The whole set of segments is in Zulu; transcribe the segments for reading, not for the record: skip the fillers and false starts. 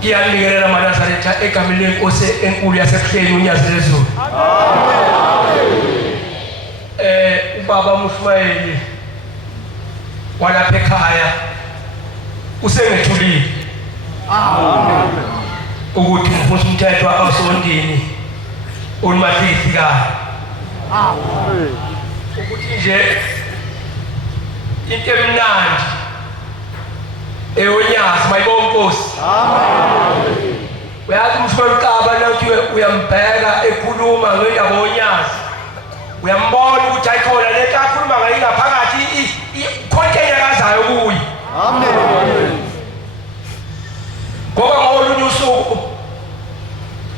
Ngiyalikelela amaNazaretha egameni lenkosi enkulu yaseKuhleni uNyazelezulu. Ubaba Mushumayeli walapha ekhaya usengethulile. Ukuthi ngifuna umthetho awusondini onimafisi kahle. Ukuthi nje into emnandi eyonyazi mayibonke Nkosi. Uyazi Mshumeli Kaba nathi uyambheka ekhuluma ngendaba yonyazi. Uyambona ukuthi ayikhona lento akhuluma ngayo ngaphakathi ikhonke eyakazayo kuye. Amen. Ngoba ngolunye usuku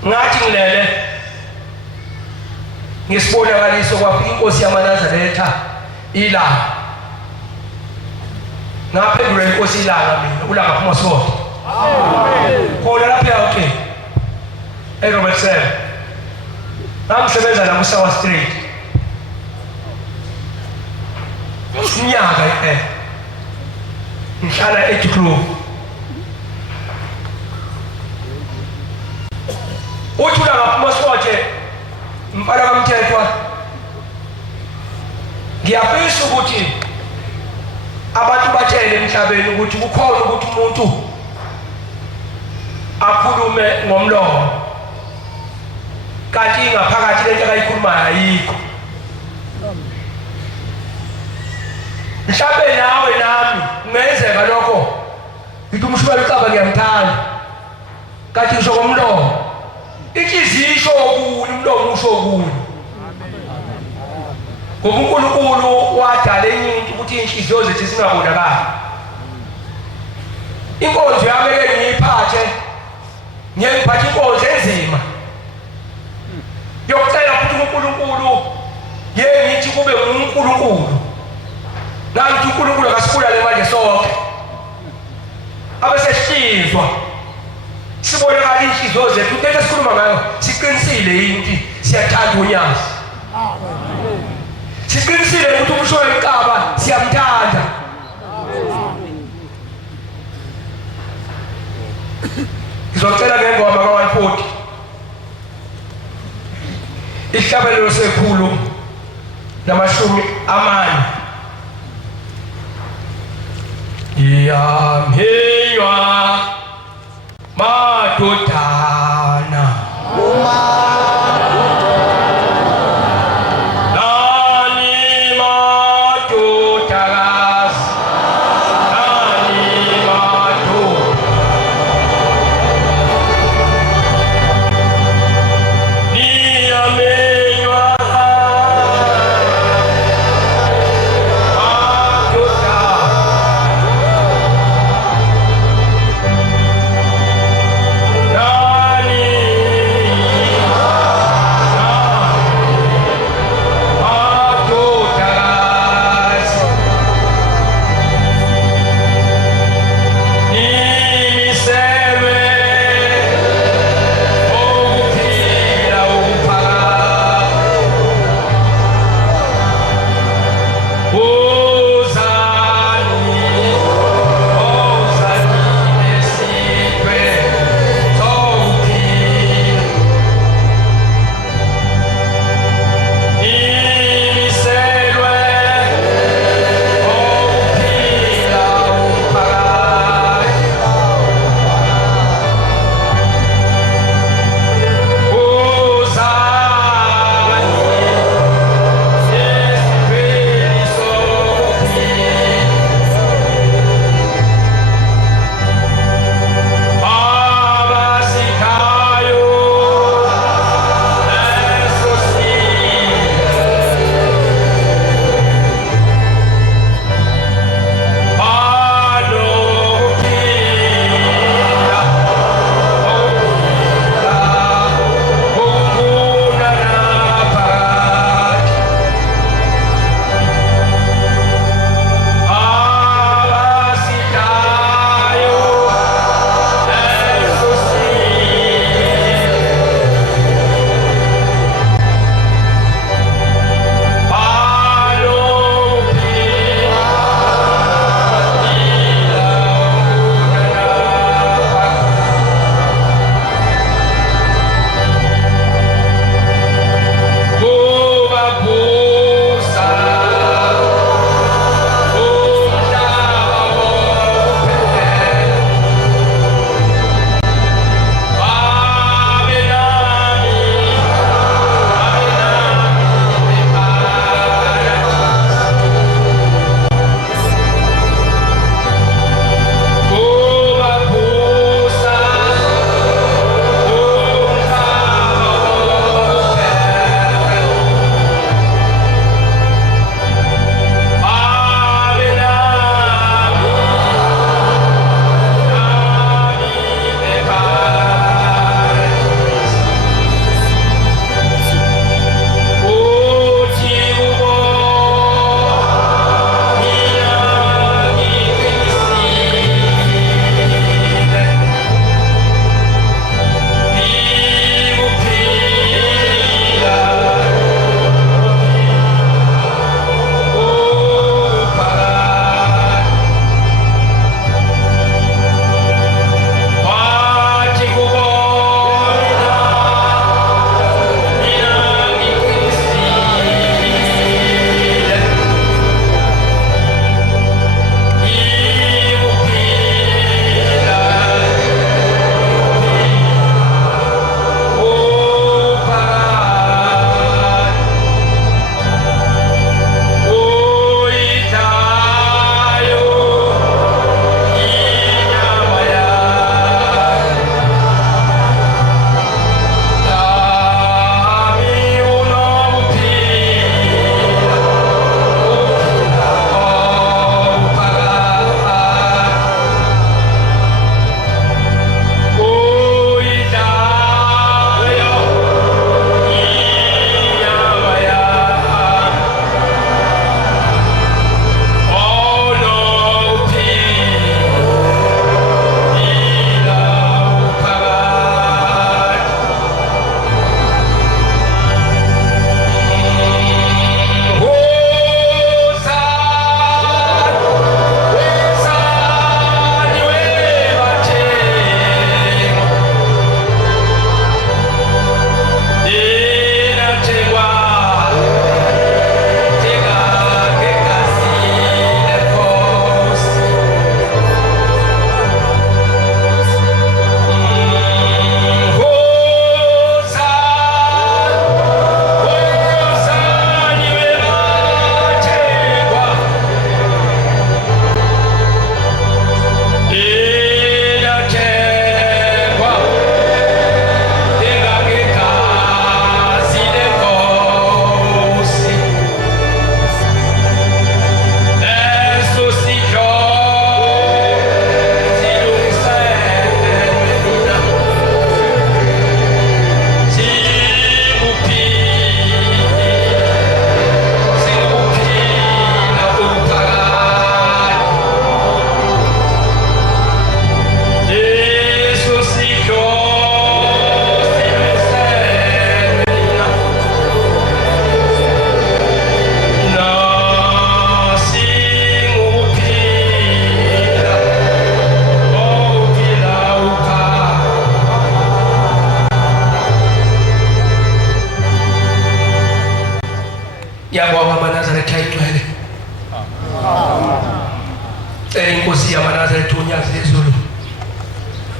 ngathi ngilele ngisibonakaliso kwafika inkosi yamaNazaretha ilanga. Ngaphendula inkosi ilanga mina ulanga phuma sonke. Amen. Khona lapha okay. Robert Sel. Ngisebenza la kuSawa Street. Unyaka ngihlala eTuklub. Uthula ngaphuma sonke mpala kamthethwa. Ngiyafisa ukuthi abantu batshele emhlabeni ukuthi kukhona ukuthi umuntu akhulume ngomlomo kanti ngaphakathi lento akayikhulumayo ayikho. Mhlawumbe nawe nami kungenzeka lokho. Ngithi uMshumeli Kaba ngiyamthanda kanti ngisho ngomlomo inhliziyo isho okunye umlomo usho okunye. Ngoba uNkulunkulu wadala inyinto ukuthi inhliziyo zethu singabonakali. Inkonzo yami engiyiphathe ngiyiphatha inkonzo enzima yokucela ukuthi uNkulunkulu ngithi kube uNkulunkulu. Nanti uNkulunkulu akasibulale manje sonke. Abasesizwa sibonakala inhliziyo zethu into esikhuluma ngayo siqinisile yini ukuthi siyathanda uNyazi. Siqinisile ukuthi uMshumeli Kaba siyamthanda. Ngizocela ngengoma ka-140 ihlabelelo sekhulu namashumi amane. Iyamhenywa madodana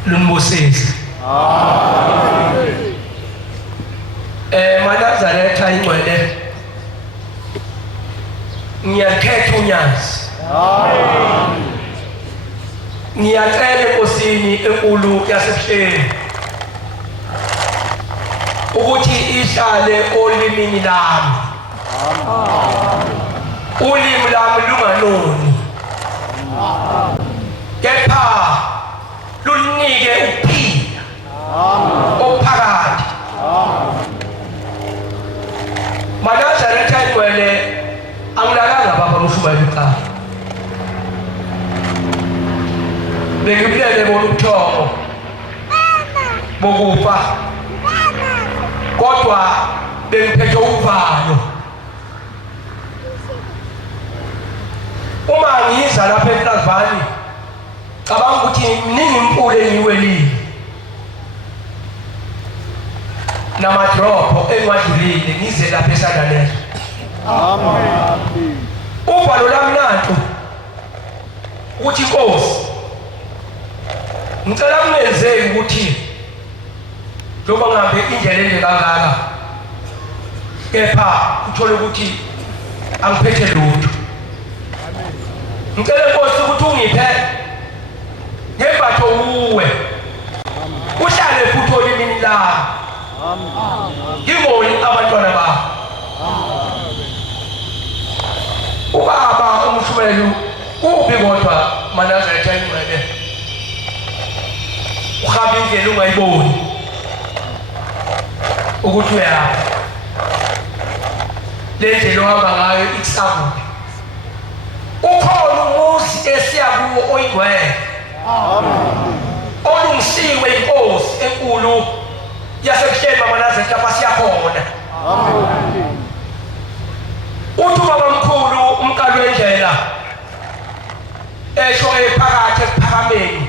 lumbusise. Manazaretha ingcwele ngiyakhetha unyazi. Ngiyacela enkosini enkulu yasebuhleni ukuthi ihlale olimini lami. Ulimi lami lunganoni, kepha lunike ukuphila okuphakathi. Manazaretha ingcwele angilalanga baba Mshumayeli ekhaya. Bengibulele bona ubuthongo bokufa, kodwa bengiphethe uvalo. Uma ngiza lapha ePlavani cabanga ukuthi mningi impule engiwelile namadropho engiwadlulile ngize lapha eSandanezo. Uvalo lami nanto ukuthi Nkosi ngicela kungenzeki ukuthi njengoba ngihambe indlela ende kangaka kepha uthole ukuthi angiphethe lutho. Ngicela Nkosi ukuthi ungiphe ngembatho uwe uhlale futhi olimini lami ngingoni abantwana bakho. Ubaba uMshumayeli uphi kodwa Manazaretha ingcwele uhambe indlela ungayiboni ukuthi uyaphi. Le ndlela ohamba ngayo ikusabuke. Ukhona umuzi esiya kuwo oyingcwele olungisiwe inkosi enkulu yasebuhleni Manazaretha lapha siyakhona. Uthi ubaba mkhulu umkalo wendlela esho ephakathi esiphakameni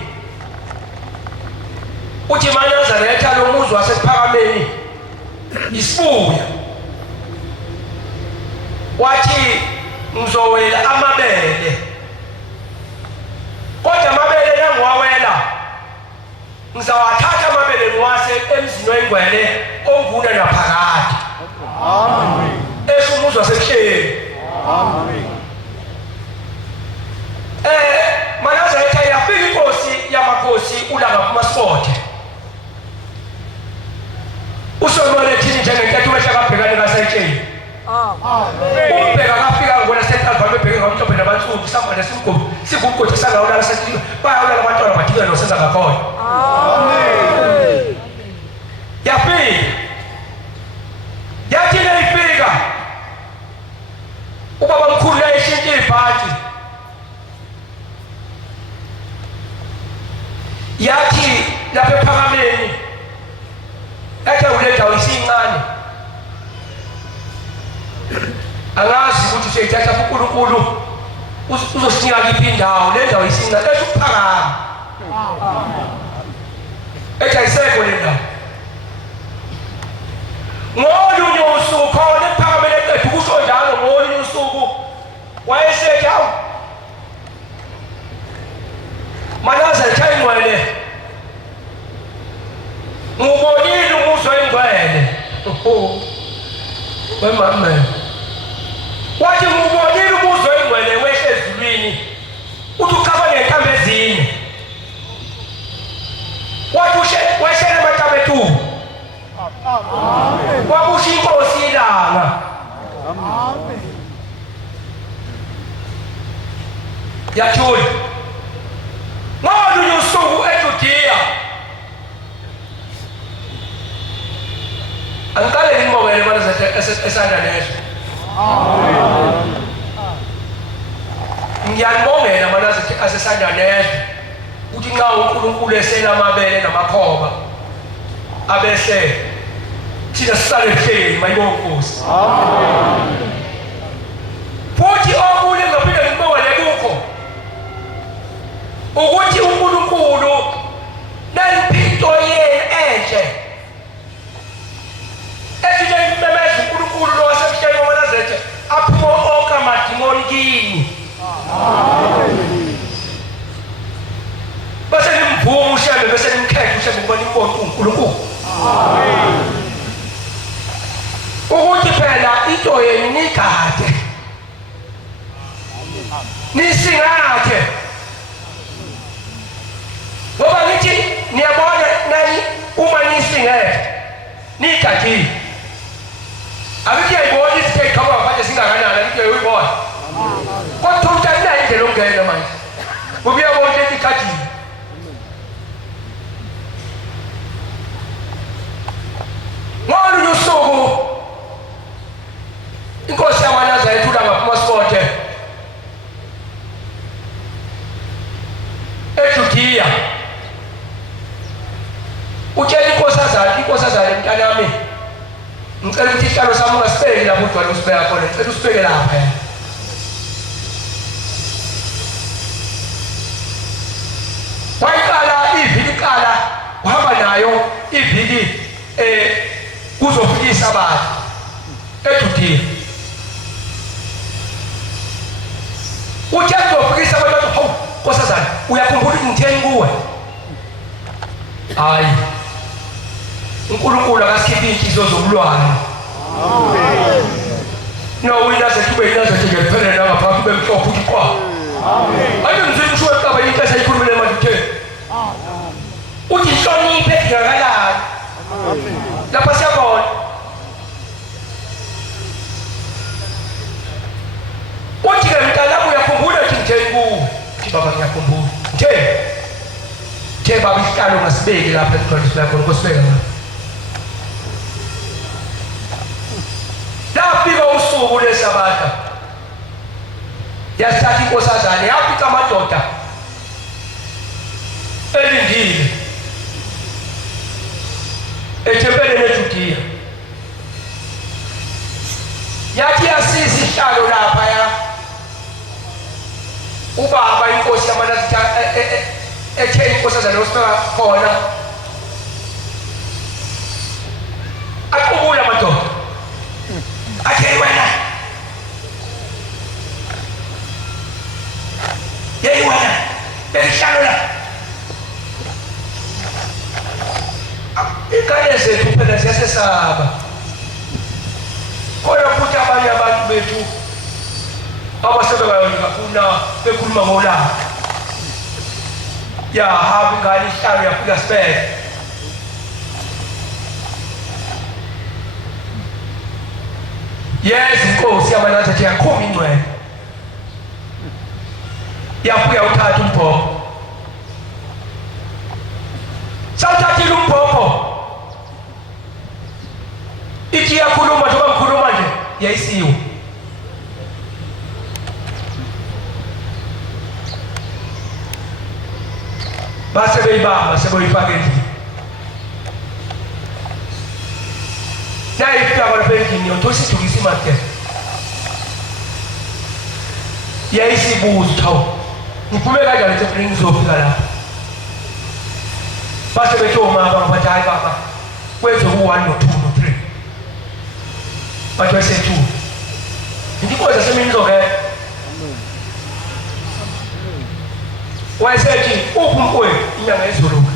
uthi Manazaretha lo muzi wasesiphakameni isibuya. Wathi ngizowela amabele, kodwa amabele nangiwawela ngizawathatha amabele ngiwase emzini wengcwele onguna naphakade. Esho umuzi wasebuhleni. Manazaretha yafika inkosi yamakhosi uLanga kuMaSipothe. Usonwele thini njengentetho umehla kabhekane kaSayitsheni. Umbheka kafika ngibona seNtavama ebheke ngomhlophe nabansundu sambane simgobo sivugqothe sangawulala sethi bayawulala abantwana badikela nosenza ngakhona. Yafika yathi nayifika ubaba mkhulu yayishintshe ibhathi yathi lapha ephakameni ethe ulendawo isincane angazi ukuthi seyithatha uNkulunkulu uzosinika kiphi indawo. Le ndawo isincane ethi ukuphakama ethi ayisekho le ndawo. Ngolunye usuku khona ephakameni eqedwe kusho njalo ngolunye usuku wayesethi hawu Manazaretha ingcwele ngubonile umuzi wengcwele. Wemama wathi ngubonile umuzi wengcwele wehle ezulwini uthi ukhaba ngentambo ezine. Wathi weshela amantambo etubu kwabusha inkosi ilanga. Yathula ngolunye usuku eJudiya. Angicale ngimobele Manazaretha eSandanezo. Ngiyambongela Manazaretha aseSandanezo uthi nxa uNkulunkulu esela amabele namakhoba abese thina sisale ebuhleni mayibonge Nkosi. Futhi okunye ngaphinde ngibongele kukho ukuthi uNkulunkulu naliphinto yena enhle ethi imemeza uNkulunkulu lo wasebuhleni Manazaretha aphume onke amadimoni kini. Bese nimvuma ushembe bese ukuthi phela into yenu nigade nisingathe ngoba ngithi niyabona nani uma nisingethe nigadile akuthi ayibona isithe khaba manje singakanani into uyibona kodwa uthatha indlela ongena manje kubuya bonke igadile ngalo usuku inkosi yamanaza yethula ngaphuma eJudiya utshela inkosazana mntanami ngicela ukuthi isihlalo sami ungasibeki lapho udwala usibeka khona ngicela usibeke lapha wayiqala iviki qala uhamba nayo iviki kuzofika isabatha eJudiya uthe kuzofika isabatha hawu nkosazana uyakhumbula ukuthi ngitheni kuwe hayi uNkulunkulu akasikhiphi inhliziyo zobulwane amen no winaze kube inaze ngephelele ngapha kube mhlophe uthi kwa amen ake ngithi usho eqaba inhliziyo ayikhulumele manje utheni uthi inhloniphe idingakalani amen lapha siyabona uthi ke mntana uyakhumbula ukuthi ngitheni kuwe baba ngiyakhumbula nje baba isihlalo ngasibeki lapha eqondiswe yakho nkosibeka lapha usuku lesabatha yasithatha inkosazana yapika amadoda elindile ethempelini eJudiya yathi yasiza isihlalo lapha ubaba inkosi yamanazi ethe inkosazana usibeka khona aqubula madoda athe wena yeyi wena bekuhlalo la ingane zethu phela siyasesaba khona futhi abanye abantu bethu abasebekafuna bekhuluma ngolaka yahamba ingane ihlalo yafika sibeke yes inkosi yamanazi athi yakhuma ingcwele yabuya uthatha umbhobho sawuthathile umbhobho ithi yakhuluma njengoba ngikhuluma nje yayisiwe base beyibamba seboyifaka endlini nayifika lapha endlini yotosidukisa imakethe yayisibuza thawu ngiphume kanjani ukuthi ngizofika lapha base bethe omama bathi hayi baba kwenze u1 no2 no3 bathi wase 2 ndikhoza semini zoke wayesethi uphumkwe inyanga ezuluka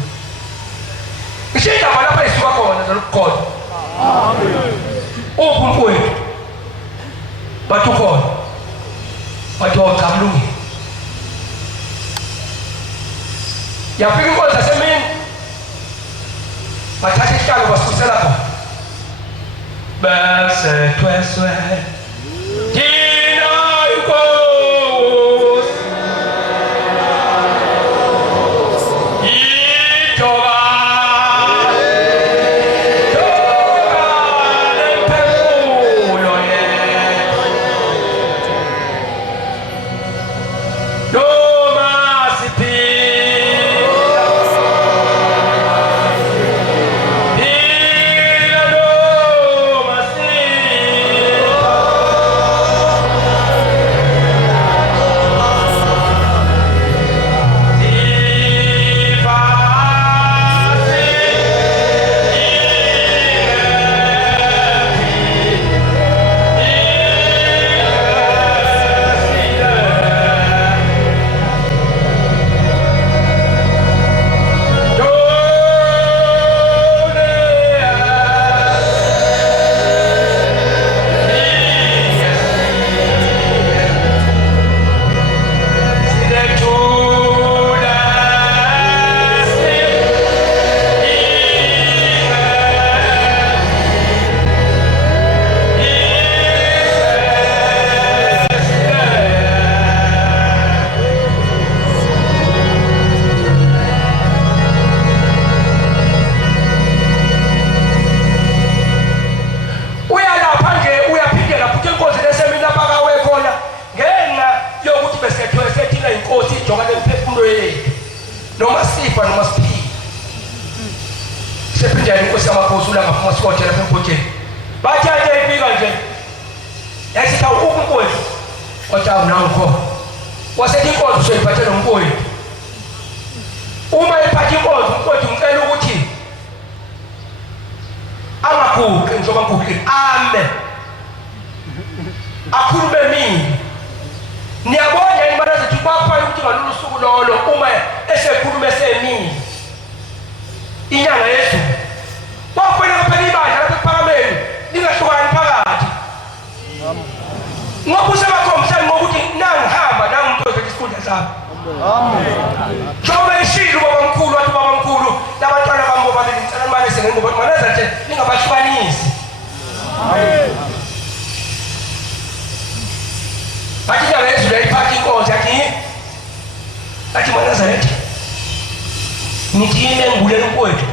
ishida lapha isuka khona zalukhoda amen uphumkwe bathukhona bathoka mlungi yafika inkosi yasemini bathatha isihlalo basisusela khona bese thweswe inkosi yamakhosi ulangafuma sikhothe lapha emphotsheni bathi ake ifika nje yathi cha ukunkosi kodwa awunangikho wasethi inkosi usuyiphathe nomkosi uma iphathe inkosi umkosi umcela ukuthi angaguqi njengoba nguqi ame akhulume mini niyabona yini bana zethu kwaphela ukuthi ngalolu suku lolo uma esekhulume semini inyanga yethu kwaphela kuphela ibandla lapha ePhakameni lingahlukani phakathi ngoba usebakhombisana ngokuthi nangihamba nangumuntu ophethe isikhundla sami amen njengoba eshilo babamkhulu wathi babamkhulu labantwana bami bobabili ngicela manje sengengoba maneza nje ningabahlukanisi amen bathi inyanga yethu yayiphatha inkonzo yathi manazaretha nithi ime ngibulele umkwethu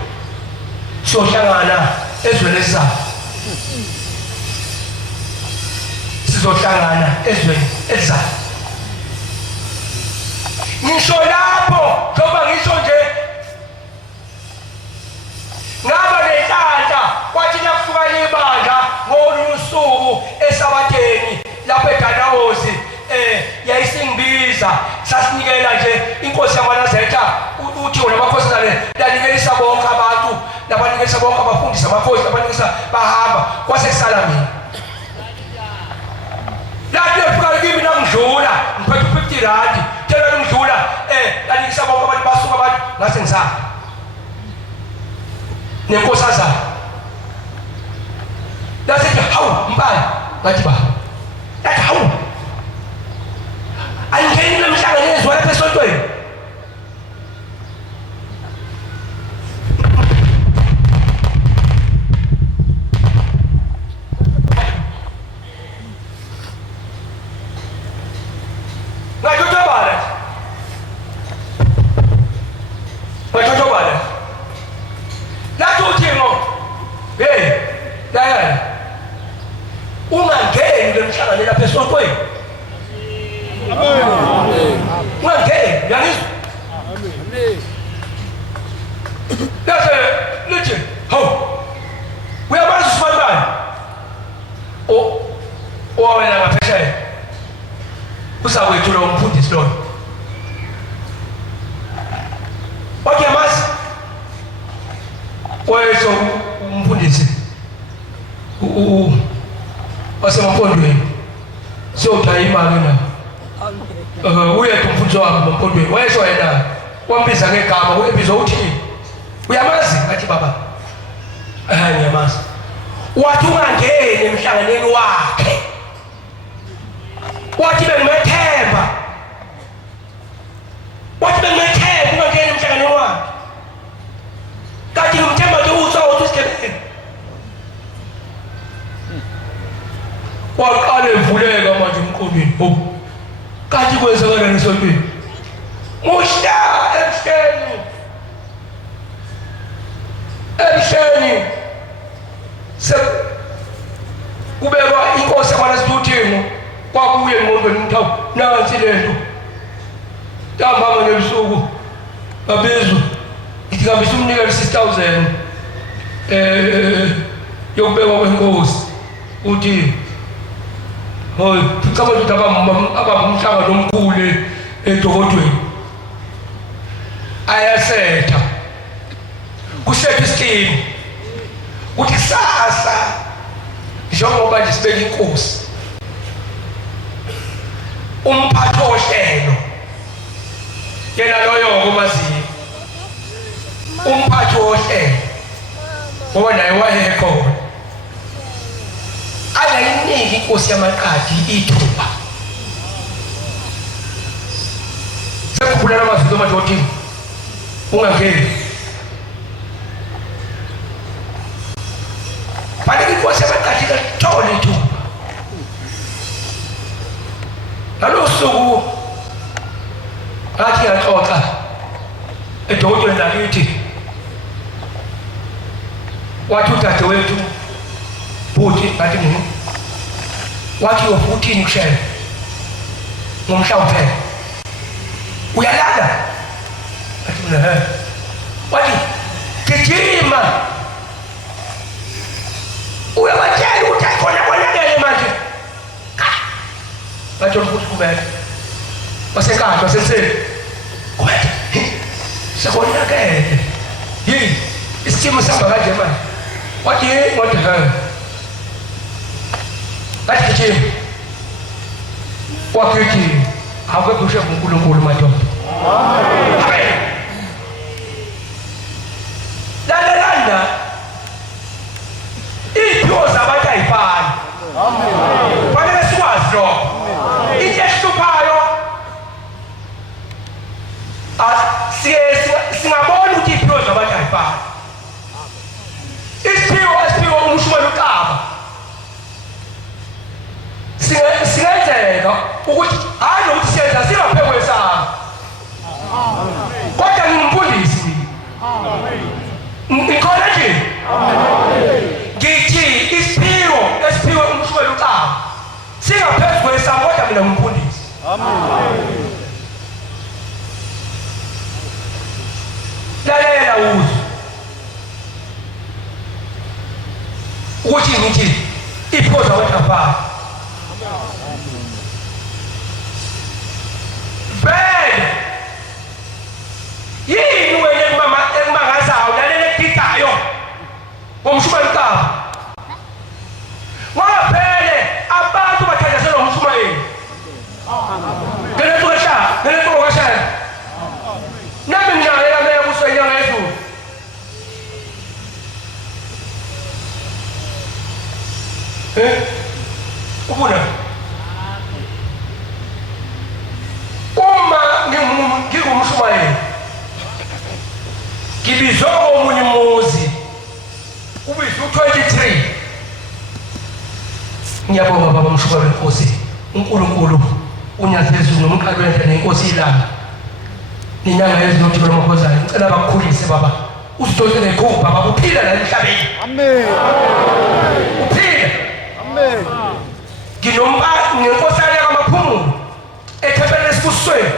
sizohlangana ezweni esizayo sizohlangana ezweni elizayo ngisho lapho njengoba ngisho nje ngaba nenhlanhla kwathi nakuhlukana ibandla ngolunye usuku esabatheni lapho eGanawozi yayisingibiza sasinikela nje inkosi yamaNazaretha uthi wona abakhosazane lanikelisa bonke abantu labanikelisa bonke abafundisi amakhosi labanikelisa bahamba kwase kusala mina lapho efika kimi namdlula ngiphethe 50 rand tela ngidlula lanikisa bonke abantu basuka abantu ngase ngisapha nenkosazana lasithi hawu mbali ngathi ba yathi hawu angeni lemhlanganiso lapha esontweni ngajotobala lathi uThixo la ungangeni lemhlanganelo lapha esontweni ungangeni yangizwa lase lithi hawu uyamazi uSifanibani owawela ngaphesheya uzakwethula umfundisi loyo wathi yamazi wayesho umfundisi wasemapondweni siyothatha imali na uyethu umfundisi wami empondweni wayesho yena wambiza ngegama uyebiza uthi uyamazi athi baba ngiyamazi wathi ungangeni emhlanganweni wakhe wathi bengimethemba ungangeni emhlanganweni wakhe kanti ngimthemba nje uthi isigebeni waqala evuleka manje emqondweni kanti kwenzekala nesontweni muhla emhleni kubekwa inkosi yamanasituthingo kwakuye engqondweni umthawu nansi lento ntambama ngebusuku babizwa ngithi ngihambisa umnikelo 6,000 yokubekwa kwenkosi uthi hoy ficaba ukuthi abamhlanga nomkhulu eDokodweni ayasetha kusetha isikini uthi sasa njengoba nje sibeka inkosi umphathi ohlelo yena loyo ngomaziyo umphathi ohlelo ngoba naye wayekhona ayayinika inkosi yamaqadi ithuba sekukhulela amazwi amadothi ungangeni bani inkosi yamaqadi kathola ithuba ngalosuku ngathi yaxoxa eDokodweni lakithi wathi udadewethu buthi ngathi wathi uyofuthini kushela ngomhlawumbe uyalala athi wathi gijima kumele wasenkandla wasenseni kumele sekonakele yini isimo sihamba kanje manje wathi ngothi ngathi gijima wakugijima awukho ushe uNkulunkulu madoda amen lalelanda iphiwo zabantu ayifani amen fanele sikwazi lokho into eshluphayo singabona ukuthi iphiwo zabantu ayifani isiphiwo umshumela uqaba singenzeka ukuthi hayi nokuthi siyenza singaphekwe sami kodwa ngimfundisi ngikhona nje ngithi isiphiwo umshumela uqaba singaphezulu kwesami kodwa mina ngimfundisi lalela uzwe ukuthi ngithi iphiwo zabantu afana vele yini wena ekumangazayo lalela ekuditayo ngomshumela uqaba ngoba vele abantu bathandazelwa ngumshumayeli ngelentuko kashaya nami nginayo amele kuswe inyanga yezulu ubona uma ngingumshumayeli ngibizwe omunye umuzi ubizwe u-23 ngiyabonga baba mshumayeli wenkosi uNkulunkulu unyathezulu nomqalo wendlela nenkosi ilanga ninyanga yezulu uThixo lomakhosana ngicela bakukhulise baba usithothele ikhoba baba uphila la emhlabeni amen uphila amen nginkosana yamaphumulo ethempelini esibusweni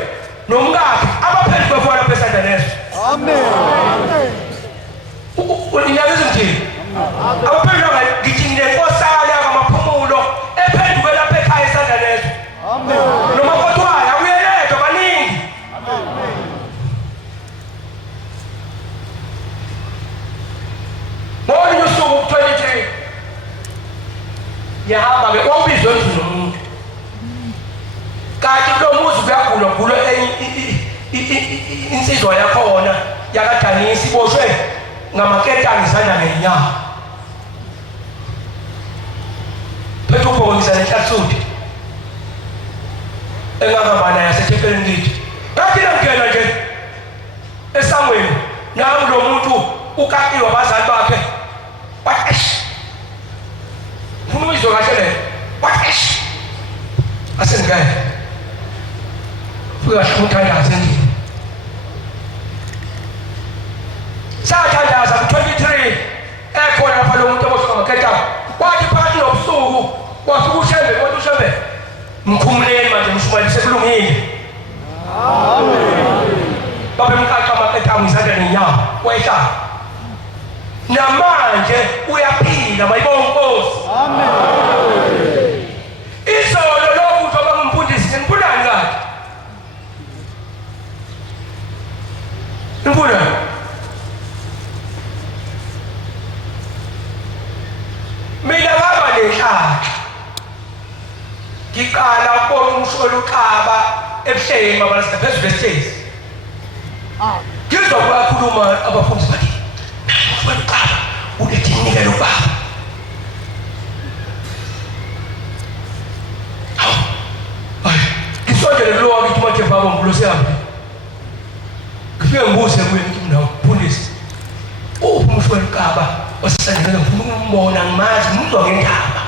nomkakhe abaphezu kwefona besanda leso amen uninyaka ezimthini abaphezu ngithi nginenkosana yamaphumulo ephezu kwelapha ekhaya esanda leso amen noma kodwa awuyeledwa baningi amen ngoba usuku 23 yahamba ke wawubizwe endlini nomuntu kanti lo muzi kuyagulwa insizwa yakhona yakaDanisi iboshwe ngamaketanga isanda ngenyama phethu ubonisa lenhlathuthi engahamba naye asethempelini lithi ngathi ngena nje esangweni nami lo muntu ukakiwe abazali bakhe wathi ufuna uyizwa kahle le wathi asengane uyashuthandaza endlini sathandaza ku-23 ekhona lapha lo muntu oboshwe ngamaketanga wathi phakathi nobusuku wafika ushembe kodwa ushembe mkhumuleni manje mshumayeli sekulungile babe mkakha amaketanga izandla nenyama wayesha namanje uyaphila mayibonga inkosi amen izolo lokhu uzoba ngumfundisi ngibulani kahle ngibulani mina ngaba nenhlanhla ngiqala ukubona umshumela uqaba ebuhleni mabalisa phezulu kwesiteji ngizwa bakhuluma abafundisi bathi umshumela uqaba ulethi inikelo baba ngisondele lo wakithi mathe baba ngikulosi yami ngifike ngibuze kuye ngithi mina umfundisi umshumela uqaba osisandela ngifuna ukumbona ngimazi ngizwa ngendaba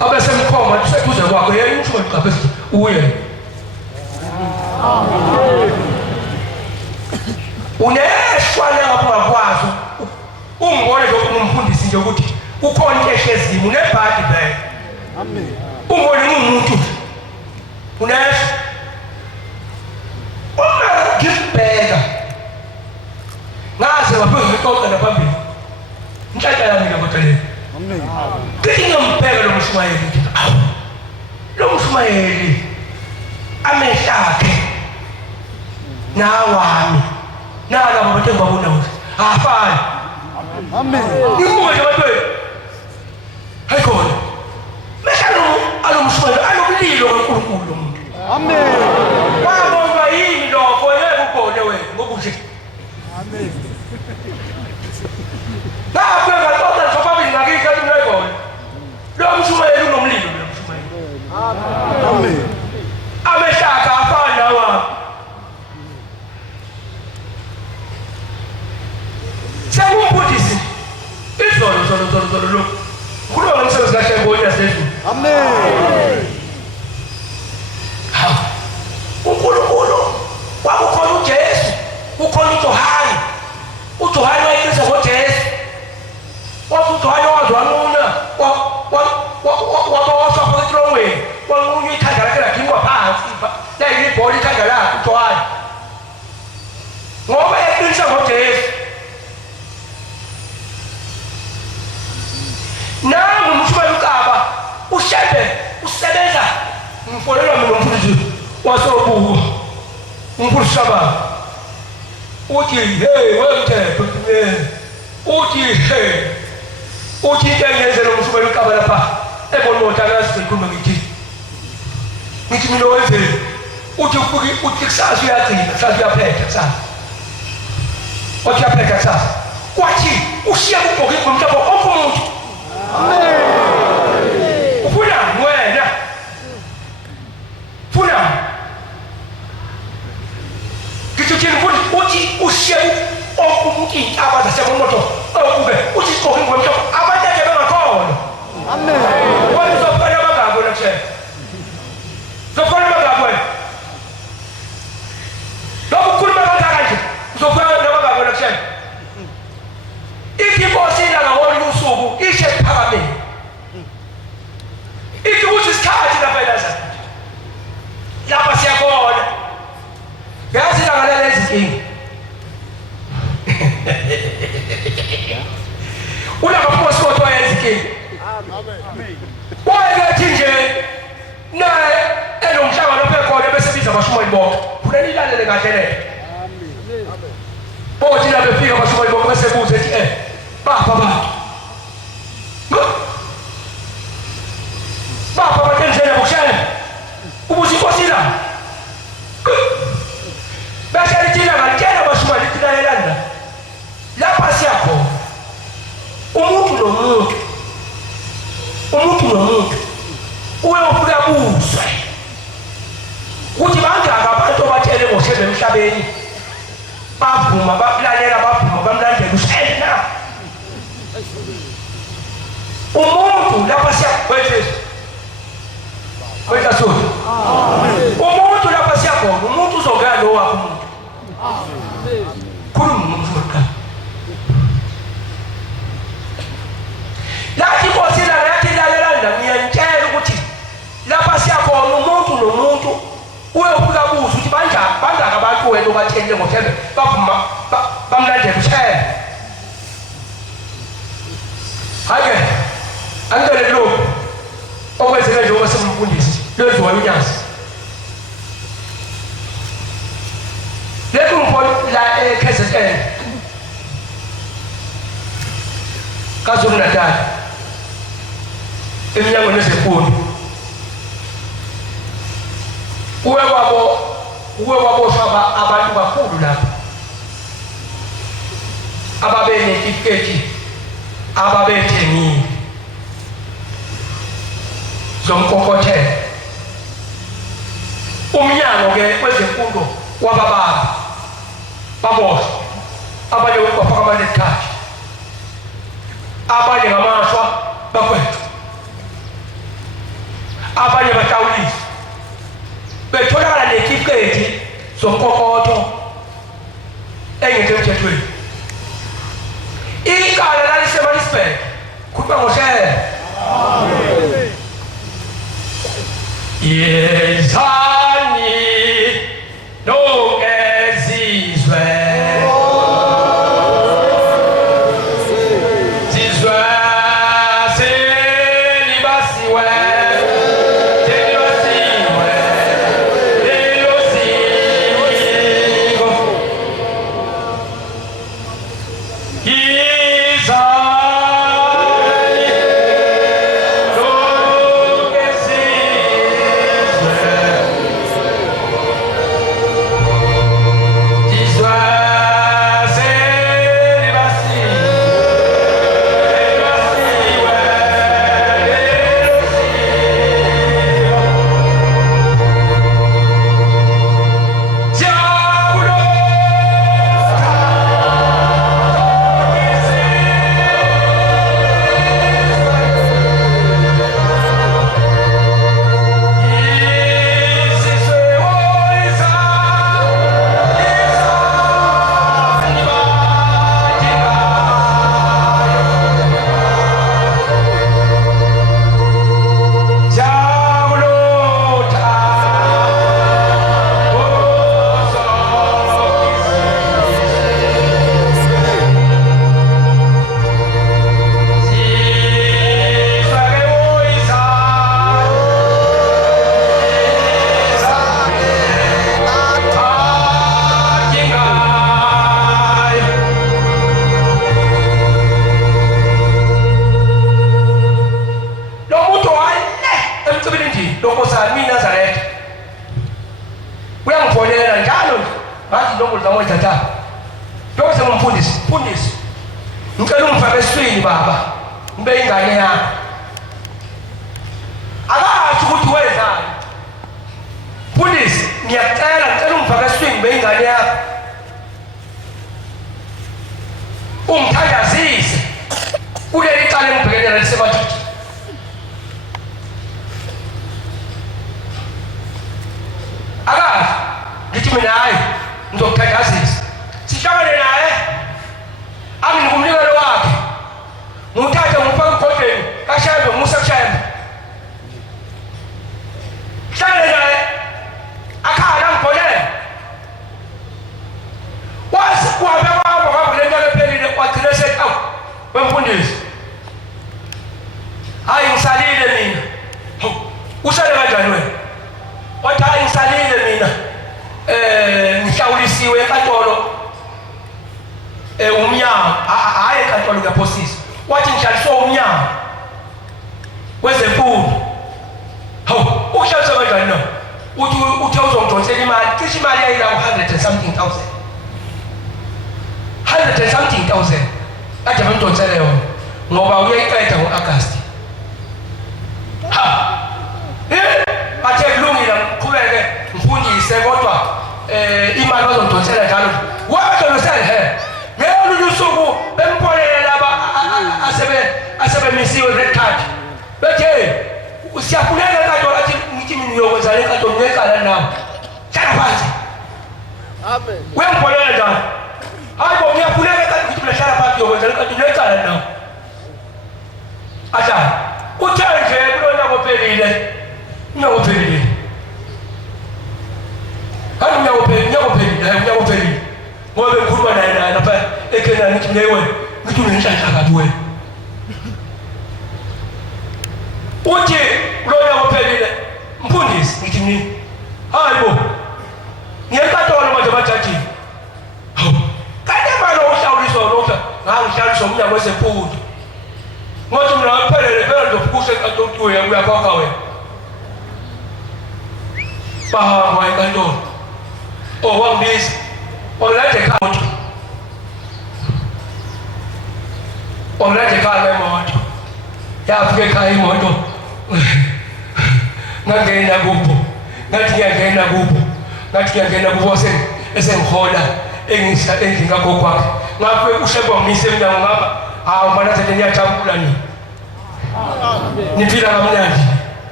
abesemkhoma tuseduze kwakho yena umshumela uqaba uye uneshwane ngapha kwazo ungibone lokhu ngumfundisi nje ukuthi ukhona into ehlezimo unebhadi bhe amen ungibone umuntu unesho uma ngibheka ngaze waphuza ixoxa naphambili inhlanhla yami kodwa le amen ngingambheka lo mshumayeli lo uMshumayeli ameshakhe nawami nalabo bathe babona ukuthi afani. Amen. Ngibuke abantu hayi khona meshalo alomshwele alomlilo kaNkulunkulu umuntu. Amen. Wabonga yini lokho yekugone wena ngokuthi. Amen. Naphela kodwa sobabili ngakike ngayibona. Lo mshwele unomlilo lo mshwele. Amen. Ameshaka afana nawe. Sekumbudisi izolo lo kulo ngomsebenzi kahle ngoya sezulu. Amen. uNkulunkulu wakukhona uJesu, ukhona uJohane. uJohane wayekrise ngoJesu. uJohane wazwanuna wabawaswa phakathi wanqunywa ikhanda lakhe laphingwa phansi la yibhola ikhanda lakhe uJohane ngoba eqinisa ngoJesu. Nangu uMshumayeli uKaba ushebe usebenza ngimfolelwa mina umfundisi wasobuku umfundisi Shaba uthi hey wemthetho uthi ngiyenzela uMshumayeli uKaba lapha ebonota ngasikhuluma ngithi mina wenzele uthi kusasa uyagcina kusasa uyaphetha kusasa wathi uyaphetha kusasa kwathi ushiya kubhoki ngomhlaba omuntu. Ufuna wena funa kitu uthi ushiye okumuntu abaza semoto okube uthi sikho ngomntu abathathe bengakhona. Amen. Wena uzofana bagabo nje zofana bagabo lokukhuluma kanje uzofana bagabo nje ithi bosina ngawona usuku ishe phakame ithi ukuthi isikhathi lapha elaza lapha siyabona yazi langalela izinkingi ulapho sikoto yezinkingi. Amen. Wayethi nje naye enomhlaba lapha ekhona bese biza abashumeli bonke funela ilalele kahle le. Amen. Bothi lapha befika abashumeli bonke bese buze ethi baba batenzela bokushaya ubuthi inkosi la bese lithina ngalitshela abashumeli lilalelana lapha siyakhona umuntu nomuntu uyofika buzwe ukuthi bangaka abantu abatshele ngoshebe emhlabeni bavuma balalela bavuma bamlandela ushena umuntu lapha siyakwenza kwenza sona. Umuntu lapha siyabona umuntu uzongena lo wakho umuntu. Amen. Khuluma umuntu wakho. Lathi inkosi la yathi lalelana ngiyantshela ukuthi lapha siyabona umuntu nomuntu uyofika buza ukuthi bangaka abantu wena obatshele ngothembe bavuma bamlandela ushena. Hake angele lo okwenzeka nje okwasebumfundisi lezwa unyazi lekumpo la KZN kaZulu Natal eminyangweni yezemfundo uwe wabo abantu kakhulu lapha ababenetifiketi ababethengile zomkokothe umnyango ke kwezemfundo wabababa baboshwa abanye bafaka amanethathi abanye ngamashwa bakwethu abanye batawulisa betholakala netifiketi zomkokotho engekho emthethweni. Ikala laliseMaritzburg khuluma ngoshela. Amen. Yezani nongezizwe zizwe selibasiwe selibasiwe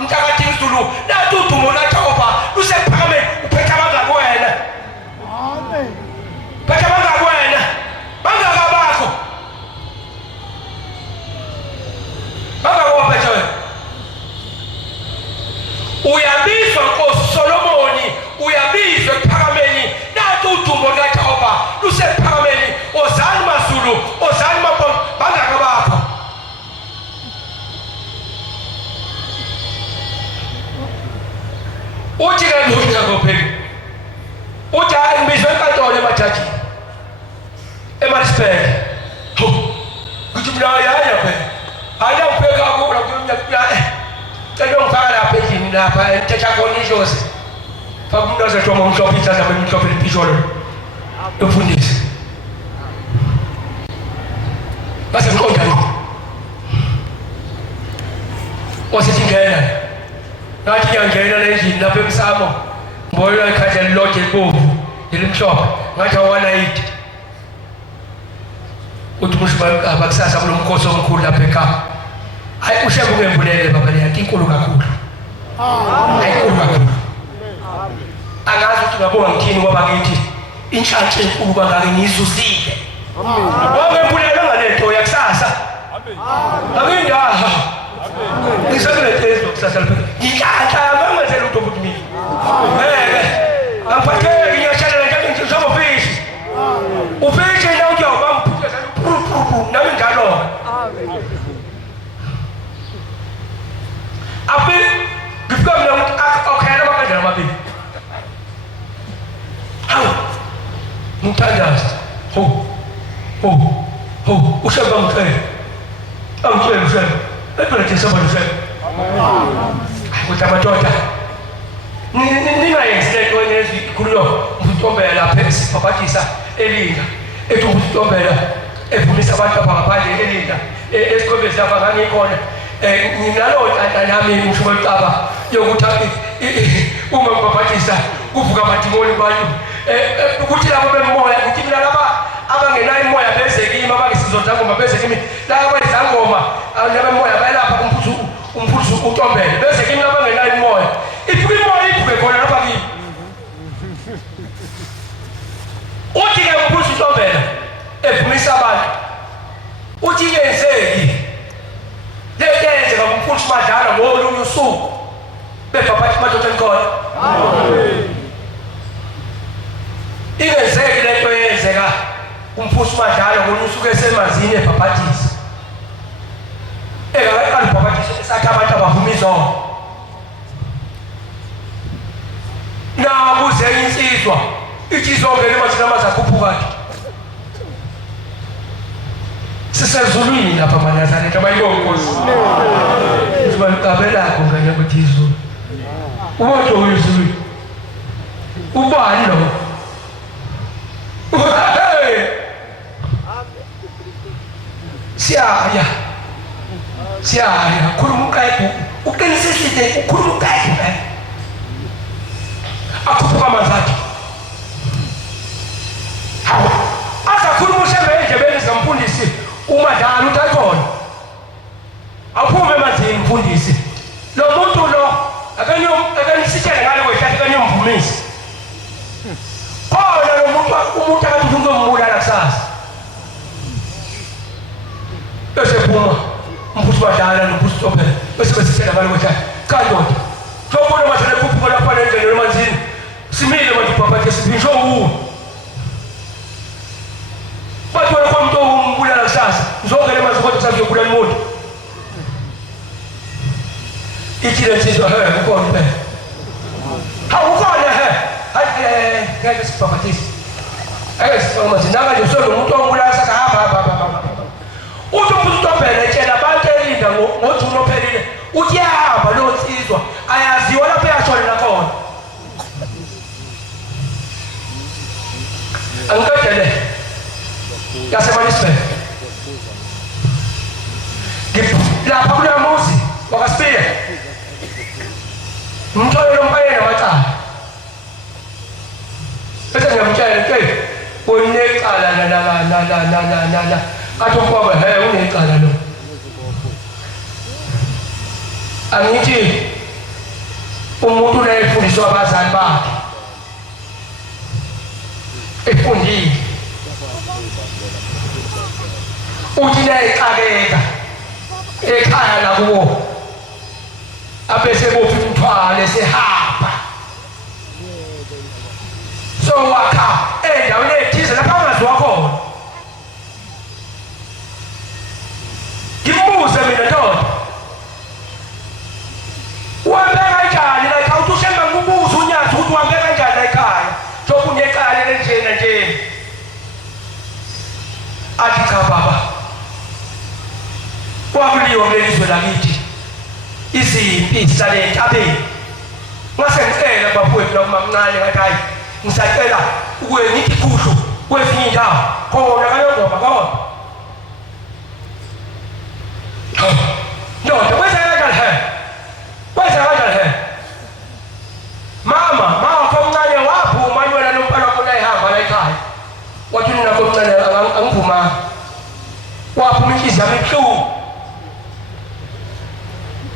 mtakati Mzulu na tutumo na Jehova lusephakame uphetha bangakwena. Amen. Phetha bangakwena bangakabakho bangakophetha wena. Uyabizwa Nkosi Solomoni, uyabizwa ekuphakameni nathi udumo lukaJehova lusephakameni. Ozani maZulu, ozani mabhongo bangakabakho. Uthi ke ndoda ngopheli uthi hayi ngibizwe enkantolo emajajini eMaritzburg. Kuthi mina yaya phela hayi upheka akula kumnyaka cela ungifaka lapha endlini lapha ethetha khona inhlosi faka umuntu ozethoma umhlophe ithatha umhlophe liphisholo umfundisi base ngiqonda lo wasithi ngena nathi ngiyangena endlini lapha eMsamo mboyela ikhaya lilodge libomvu elimhlophe ngathi awana-80 uthi umusho abakusasa kulo mkhosi omkhulu lapha ekhaya. Hayi ushebe ungembulele baba leyanto inkulu kakhulu. Ayinkulu kakhulu. Angazi ukuthi ngabonga ngithini ngoba ngithi inhlanhla enkulu kangaka ngizuzile. Ungembulele ngalento yakusasa. Akindaha. Ngisebenze kusasa lapha. Ngiyahla mangenzela ukuthi ubuthi mina. Ngaphatheke ngiyashayela nje njengofishi. Ufishi na uyoba ngiphuza nami njalo. Api ngifika mina okhayela bakanje namabili. Hawu. Ngithandaza. Usheba ngithele. Angithele usheba. Ephela nje sabona usheba. Ukuthi amadoda. Ningayenzi lento enezi kulo mfutombela lapha esiphaphisa elinga. Ethi umfutombela evumisa abantu abangaphandle elinga. Esikhobeni lapha ngangikhona. Nginalo nami ngisho wecaba yokuthi uma ngibaphathisa kuvuka amadimoni bantu ukuthi labo bemoya ukuthi mina laba abangenayo imoya beze kimi abangesizonda ngoma beze kimi laba izangoma nabemoya bayalapha umphuzu utombele beze kimi abangenayo imoya ifuke imoya ifuke khona lapha kimi uthi ke umphuzu utombele evumisa abantu uthi yenzeki leyenze ngomfundisi madala ngolunye usuku bebaphathi madoda enkolo. Ingenzeki lento yenzeka umfundisi madala ngolunye usuku esemazini ebaphathisa engakaqali ubaphathisa esathi abantu abavumizona nakuze insizwa ithi izongena emazini amazakhuphuka-ke sisezulwini lapha manazareta bayibonkosi sibalikabelakho ngane ukuthi izulu umoto uyizulwini ubani lo siyaya khuluma uqedwe uqinisisile ukhuluma uqedwe akhuphuka amanzi akhe azakhuluma ushembe endlebeni zikamfundisi umadala uthi ayikhona aphume emanzini mfundisi lo muntu lo akanisitshele ngale kwehlathi kanyomvumisi khona lo muntu akathi uzombulala kusasa esephuma umfuthi wadala nomfuthi tophela bese besitshela ngale kwehlathi kandoda sobona mazele phuphuka lapha nendlela emanzini simile manje babakhe siphisho uwe bathi wena kwa mntu umbulala kusasa uzongena emazikhothi kusazokubulala umuntu ithi nsizwa ukhona phela awukhona ngeke sibhabhathise sinaga nje sona umuntu ombulala sakahamba uthi umfuthi utophela etshela abantu elinda ngothi unophelile uthi yahamba lo nsizwa ayaziwa lapho yashonela khona angikadele yaseMaritzburg lapha kuleyo muzi wakasipiya ngimtholele umfayeni amacala bese ngiyamtshela ke unecala la athi umfowabo unecala lo angithi efundiswa abazali bakhe efundile uthi nayixakeka ekhaya lakuwo abese bophi umthwalo esehamba so wakha endaweni ethize lapha angaziwa khona ngimbuze mina ndoda uhambe kanjani la ekhaya uthi usemba ngubuza unyathi ukuthi uhambe kanjani la ekhaya sokunecala lenjena nje athi cha baba kwakuliwa ngelizwe lakithi izimpi zisale entabeni ngase ngicela bafowethu lakumamncane ngathi hayi ngisacela ukuye ngithi kuhlu kwezinye indawo khona kayongoma kodwa ndoda kwenza kanjani he mama wakho omncane waphuma yona nomfana wakho la ehamba la ekhaya wathi nakho omncane angiphuma waphuma inhliziyo yami ibuhlungu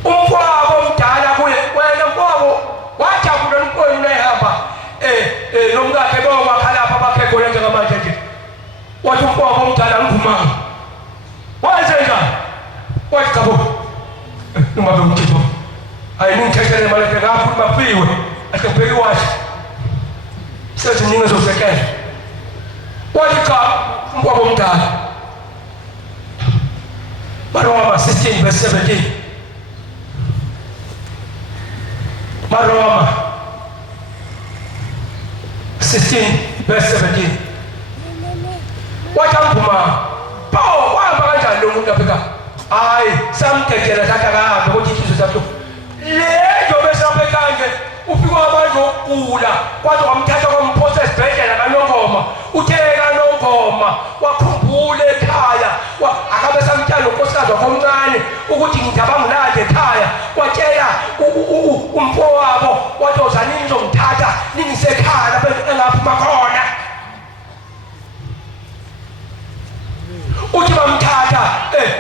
umfowabo omdala kuye wena mfowabo wajabula umfowenu la ehamba nomkakhe bawakhalapha bakhe khona njengamanje nje wathi umfowabo omdala angiphumanga wenze njani wathi cha bo noma bengithipho hayi ngithethele manje ngapha mapiwe akubheki wathi sethi ninge zosekela wathi cha umfowabo omdala Maroma 16 verse 17 Maroma 16 verse 17 wathambuma pho wahamba kanjani lo muntu afika hayi samkekela thatha kahambe ukuthi isizwe sakho leyo besaphe kanje ufika abantu okugula kwathi wamthatha kwamphosa esibhedlela kaNongoma utheka kaNongoma wakhumbula ekhaya akabe samtshela unkosikazi wakhe omncane ukuthi ngidabangulande ekhaya watshela umfowabo wathi ozani nizomthatha ningisekhaya lapho engaphuma khona uthi bamthatha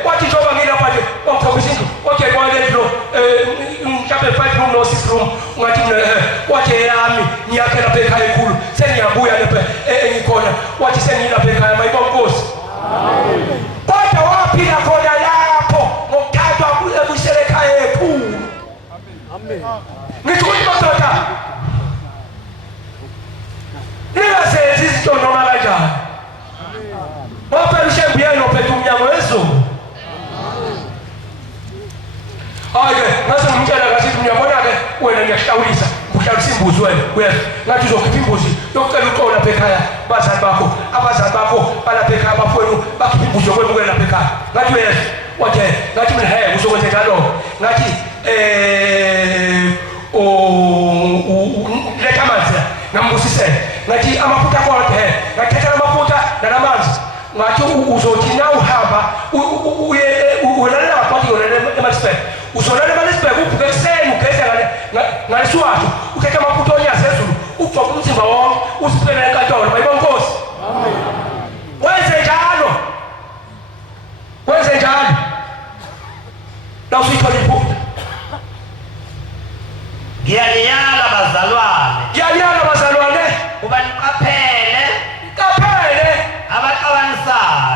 wathi njengoba ngilapha nje wangikhombisa indlu wathi yayibona indlu mhlawumbe 5 room no 6 room ungathi wathi yami ngiyakhe lapha ekhaya ekhulu sengiyabuya lapha engikhona wathi sengilapha ekhaya mayibonke Nkosi kodwa waphila khona lapho ngokuthathwa ebuyisele ekhaya ekhulu amen ngithi ukuthi madoda ningasenzi izinto noma kanjani waphela ushembiyeni ophethe umnyango wezulu hayi ngase ngimtshela kathi uyabona-ke wena ngiyahlawulisa uhlawulisa imbuzi wena uyezwa ngathi uzokhipha imbuzi yokucela uxolo lapha ekhaya abazali bakho balapha ekhaya abafowenu bakhipha imbuzi yokwemukela lapha ekhaya ngathi uyezwa wathi ngathi mina he uzokwenze njalo ngathi letha amanzi la ngambusisele ngathi amafutha akho he ngathetha amafutha nalamanzi ngathi uzothi na uhamba uyolela ngaphakathi uyolela eMalisburg uzolala eMalisburg uvuke ekuseni ugeze ngalesuwathu uthethe amafutha onyazi ezulu ugcoba umzimba wonke usiphele enkantolo bayibona Nkosi wenze njalo la usuyithola iphupha ngiyaliyala bazalwane kuba niqaphele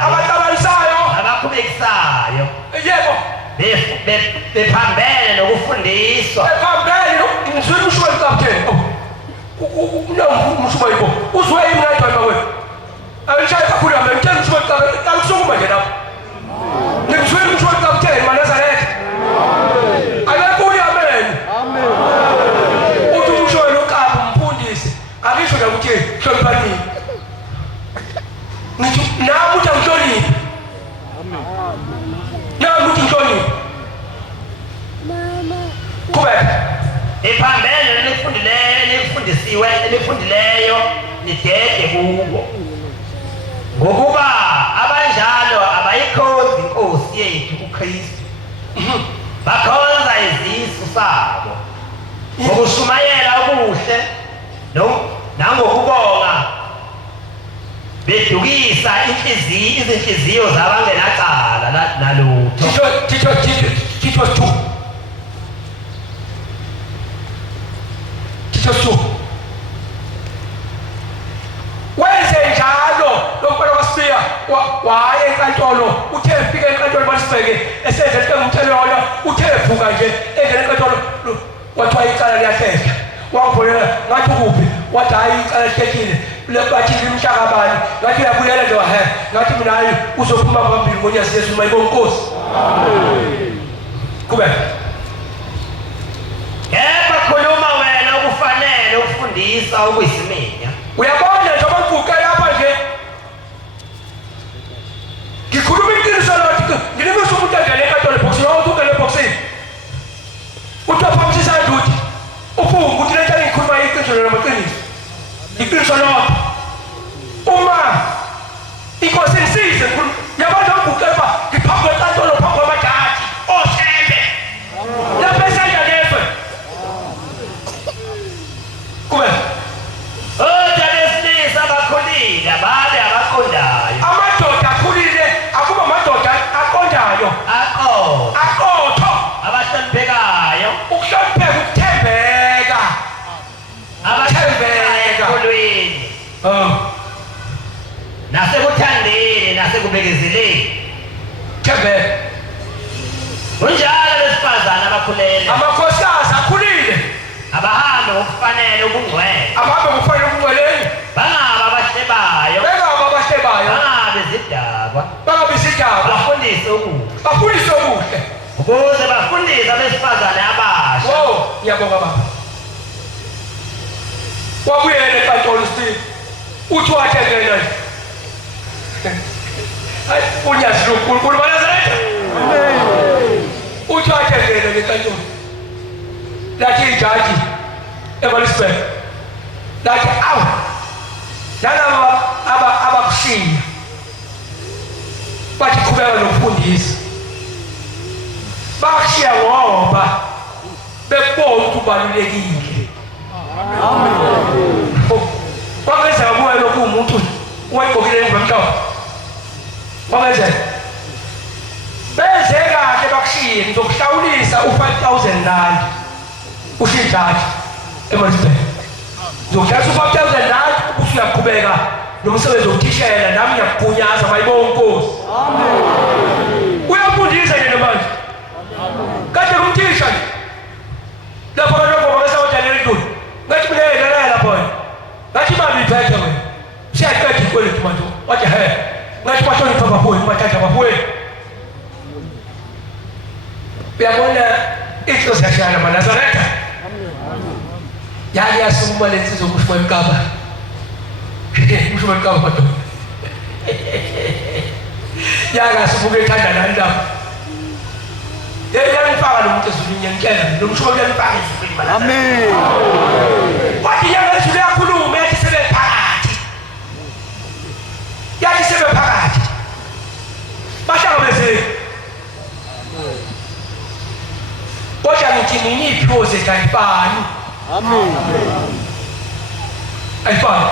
abaxabanisayo abakhubekisayo yebo bephambene nokufundiswa ngizwile umshumayeli kapteni umshumayeli uzwe yini ngayidwayima wena angishaye kakhulu yami ngitshela umshumayeli kapteni akusukuma nje lapho ngizwile umshumayeli kapteni maNazaretha amen uthi umshumayeli uqapha umfundisi akisho nje ukuthi hloniphani ngithi nami uthi angihloniphi nami uthi ngihloniphi qhubeka ephambene elifundileyo lidede kuwo ngokuba abanjalo abayikhozi inkosi yethu uKristu bakhonza izisu sabo ngokushumayela okuhle nangokubonga bedukisa izinhliziyo zabangenacala nalutho Tito Joshua wenze njalo lokubona kwasiya waye enkantolo uthe fika enkantolo basibheke esenze umthelelo uthe vuka nje engene enkantolo wathiwa icala liyahlehla wangibonela ngathi kuphi wathi hayi icala lihlekile bathi limhlakabani ngathi yabulela nje wahe ngathi mina hayi uzophuma phambili ngonyasi Yesu mayibonkosi kube yebo khuluma wena ukufanele ufundisa ukuyisiminya uyabona njengoba ngiguqe lapha nje ngikhuluma iqiniso lokuthi ngilimisa umuntu angene enkantolo boxini wonke ungene boxini utophamisa nduthi ufunga ukuthi lento engikhuluma iqiniso namaqiniso iqiniso lokho uma inkosi insize yabona ngiguqe lapha ngiphambi kwenkantolo phambi kwamajaji oshebe lapha esandla lezwe kube abakhulile babe abaqondayo amadoda akhulile akuba amadoda aqondayo aqotho abahloniphekayo ukuhlonipheka ukuthembeka abathembeka ekolweni nasekuthandeni nasekubekezeleni thembeka kunjalo besifazane abakhulele amakhosikazi akhulile abahambe ngokufanele ubungcwele abahambe ngokufanele ubungcweleni bangabi abahlebayo bangabi izidakwa bafundise okuhle ukuze bafundise abesifazane abasha ngiyabonga baba wabuyela enkantolo Steve uthi wathengela nje hayi unyazi lonkulunkulu baNazaretha uthi wathengela enkantolo lathi ijaji eMaritzburg lathi awu nalaba abakushiya bathi qhubeka nokufundisa bakushiya ngoba bebona ukuthi ubalulekile kwakwenza kuwe lokhu umuntu wayigqokile ngomhlaba kwakwenza benze kahle bakushiye ngizokuhlawulisa u5,000 rand ushijaji eMaritzburg ngizokuhlawulisa u5,000 rand ukuthi uyaqhubeka nomsebenzi wokuthishela nami ngiyakugunyaza mayibonkosi uyafundisa yena manje kade kumthisha lapho lokho bakasawudalela idulu ngathi mina yena lapho ngathi mami iphethe wena siyaqeda ikweleti manje wathi he ngathi bathoni papa boy bathatha baboy uyabona into ziyashaya maNazaretha yake yasukuma lensizwa kusho eMkaba kusho eMkaba madoda yake asubuke ethanda nani lapho yeyangifaka lo muntu ezulwini ngiyangitshela lo mshoyo uyangifaka ezulwini bala amen wathi yanga ezulu yakhuluma yathi sebe phakathi bahlangabezeke kodwa ngithi mina iphuze kayifani amen ayifani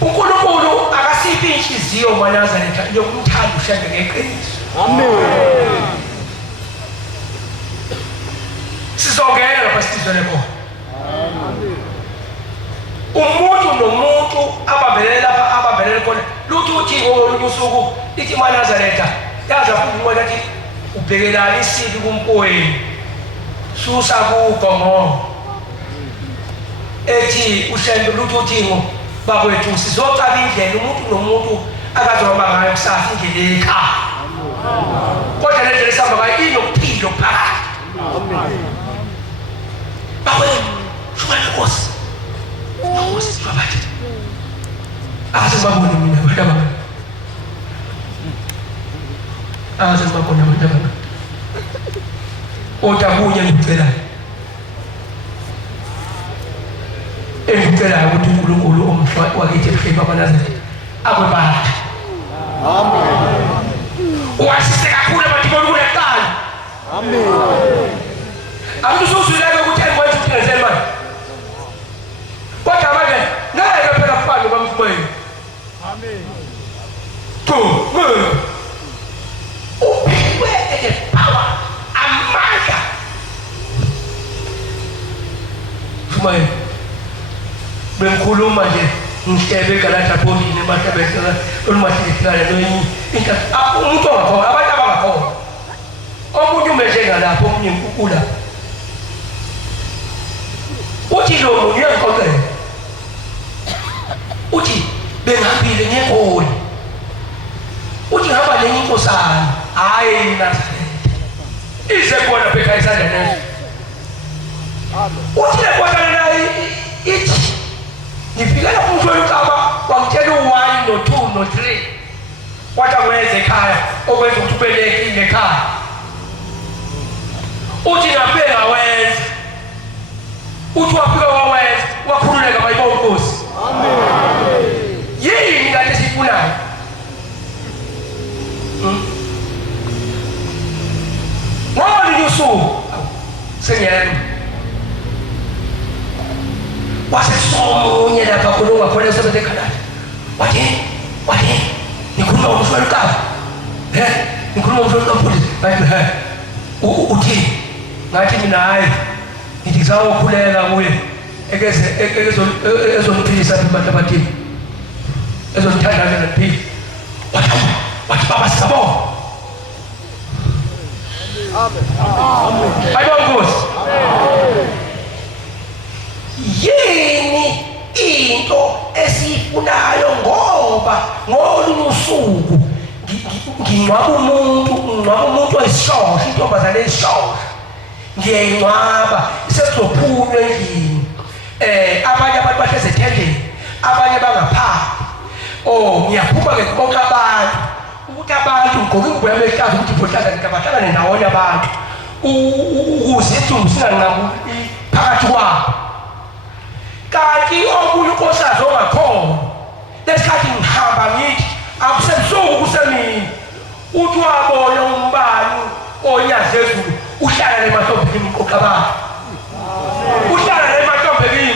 uNkulunkulu akasiphi inhliziyo maNazaretha yokumthanda ushenge ngeqiniso amen sizongena lapha sitizwe khona umuntu nomuntu abavelele khona luthi uthi ngolunye usuku ithi maNazaretha yaza umuntu athi ubhekelana isibi kumpoweni susa kugongo ethi ushendo luthi uthingo bakwethu sizocaba indlela umuntu nomuntu akazohamba ngayo kusasa indlela ekhaya kodwa le ndlela esihamba ngayo inokuphila phakathi amen bakwethu shumana Nkosi Nkosi babathi asibabone mina badaba asibabone badaba otabunya ngicela engicela ukuthi uNkulunkulu omhlwa wakithi ehleba abaNazaretha akwebatha amen wasise kakhulu abathi bona kuqala amen akusuzuleke ukuthi engikwenza ukuthi ngenzele manje kodwa manje ngeke phela kufane bamfumene amen uphiwe the power amandla moya bengikhuluma nje ngishebe Galata Bondini eMatabesela olumathikithana noyini into umuntu ongakhona abantu abangakhona omunye umeje ngalapho omunye inkukula uthi lo muntu uyangiqoqela uthi bengihambile ngegoli uthi ngihamba nenye inkosana hayi Nazareth ize khona pheka isandla neso uthi le nkosana nayo ithi ngifika lapho umfowethu uCaba wangitshela u1 no2 no3 wathi aweze ekhaya okwenza ukuthi ubelekile ekhaya uthi ngaphenga wenza uthi wafika wawenza wakhululeka bayibona uNkosi amen yini kade sifunayo ngoba usuku sengiyena wasesonye lapha khuluma khona usebenze eKhanada wathi nikhuluma ngomfowethu uCaba nikhuluma ngomfowethu kaMfundisi uthi ngathi mina hayi ngithi ngizawukhulela kuye ezoniphilisa eMatabatini ezonithandana naphili wathi baba sisabona amen ayibona Nkosi yini into esifunayo ngoba ngolunye usuku ngingcwaba umuntu oyishoshwa intombazane eyishoshwa ngiyayingcwaba isezophunywa endlini abanye abantu bahlezi ethendeni abanye bangapha ngiyaphuma-ke bonke abantu ukuthi abantu ngigqoke ingubo yami ehlaza ukuthi bohlala nikabahlala ndawonye abantu ukuze isidumbu singanqabuki phakathi kwabo kanti omunye unkosikazi ongakhona lesikhathi ngihamba ngithi akusebusuku kusemini uthi wabona umbani onyaze ezulu uhlala emahlompheni uqabana uhlala emahlompheni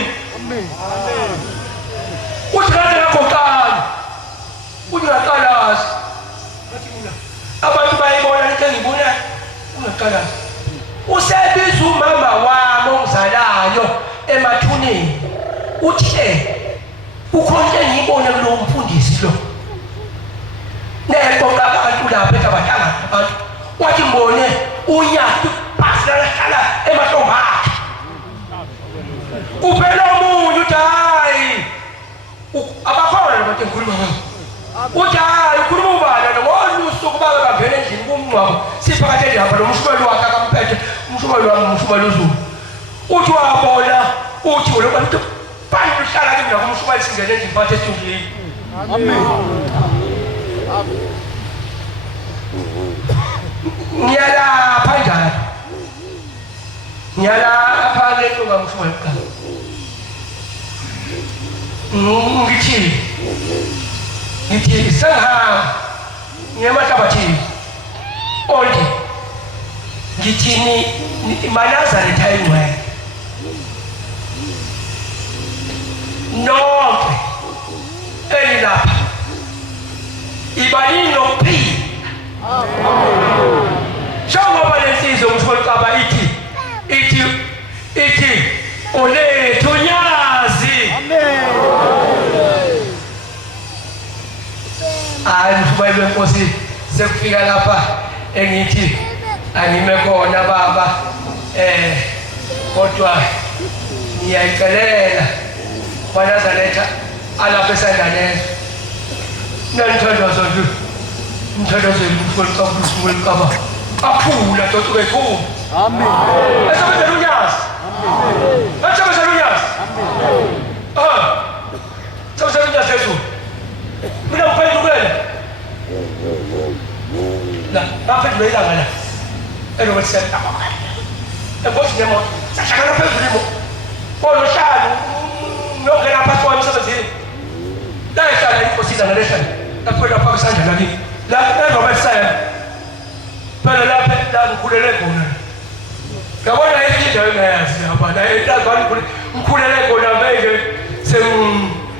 uthi ngathi ngaqoqana uthi ngaqalazi abantu bayibona into engibona ungaqalazi usebiza umama wami ongizalayo emathuneni uthi ukhona into engiyibone kulo mfundisi lo neqoqa abantu lapha eTabatanga abantu wathi ngibone unyaka phasi lahlala emahlombe akhe uphela umunye uthi hayi abakhona abantu engikhuluma ngabo uthi hayi ukhuluma ubani ngolunye usuku babe bavela endlini kumngcwabo siphakathi lapha lo mshumeli wakhe akamphethe umshumeli wami umshumeli uZulu uthi wabona uthi lo bantu bantu uhlala kimi nakumshumeli singene endlini phathe esithungeni amen ngiyalapha njalo ngiyalapha lento ngamshumeli ka ngithi sengihamba ngiyemahlabathini onke ngithini iManazareth ayingcwele nonke elilapha ibalini nokuphila njengoba lensizwa umshumeli uCaba ithi olethu nyazi hayi mshumeli wenkosi sekufika lapha engithi angime khona baba kodwa ngiyayicelela Manazareth alapha esandanezo nanithandaza nje umthandazo umshumeli uCaba aphula dotho kekhulu amen esebenza lunyazi amen esebenza lunyazi amen esebenza lunyazi ezulu mina ngiphendukele la baphendule ilanga la elokuthi siyaqaba enkosi nemo sashakala phezulu imo bona hlalo nokela phakathi kwamsebenzini la ihlala inkosi izana lehlala lapho lapha isandla lakini la noma esaya phela lapha la ngikhulele khona ngabona indawo engayazi lapha la entazana ngikhulele khona manje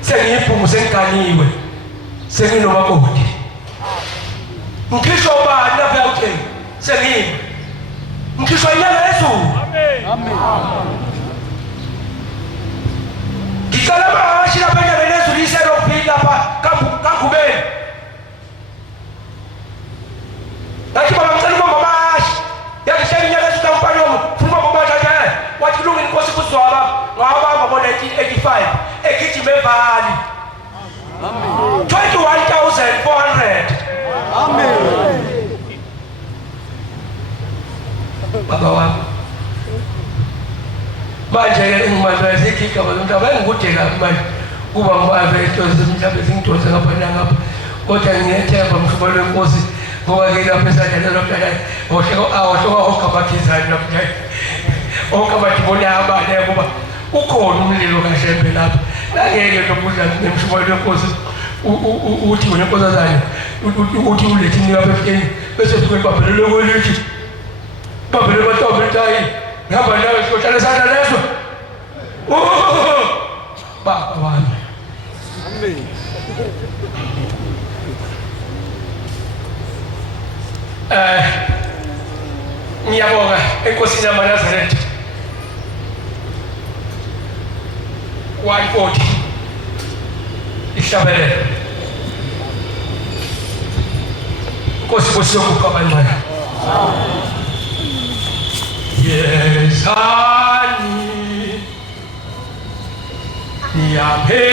sengiyibhumu sengiganiwe senginomakoti ngikhishwa ubani lapha yakuthenga sengiyimi ngikhishwa inyanga yezulu amen Salama ashira penya lenezu lisero kupinda pa kankubeni. Lakini baba mzali kwa mama ashi. Ya kishani nyaga tutampanyo funga mama tata. Wachilungu ni kosi kuswaba. Ngaba mama 1985. Ekiti mevali. Amen. 21,400. Amen. Baba wangu. Manje ngimazaziki kama mtabaye ngutela manje. Kuba mbabe tozi mtabe zintoza ngapha ngapha. Kodwa ngiyethemba mhlobalo wenkosi ngoba ngina pesa njalo lokala. Osho okabathizana namhlanje. Okabathibona abane kuba ukhona umlilo kaShembe lapha. Ngeke nokudla nemhlobalo wenkosi. Uthi wena nkosazana uthi ulethini lapha bese kuthi babelele kwelithi. Babelele batombe tayi. Ngaba nawe siyohlala sana leso. Baba wami. Amen. Ngiyabonga enkosini yamaNazaretha. 140 Ihlabelele. Nkosi kusiyokupha abantwana. Yezani. Yamhe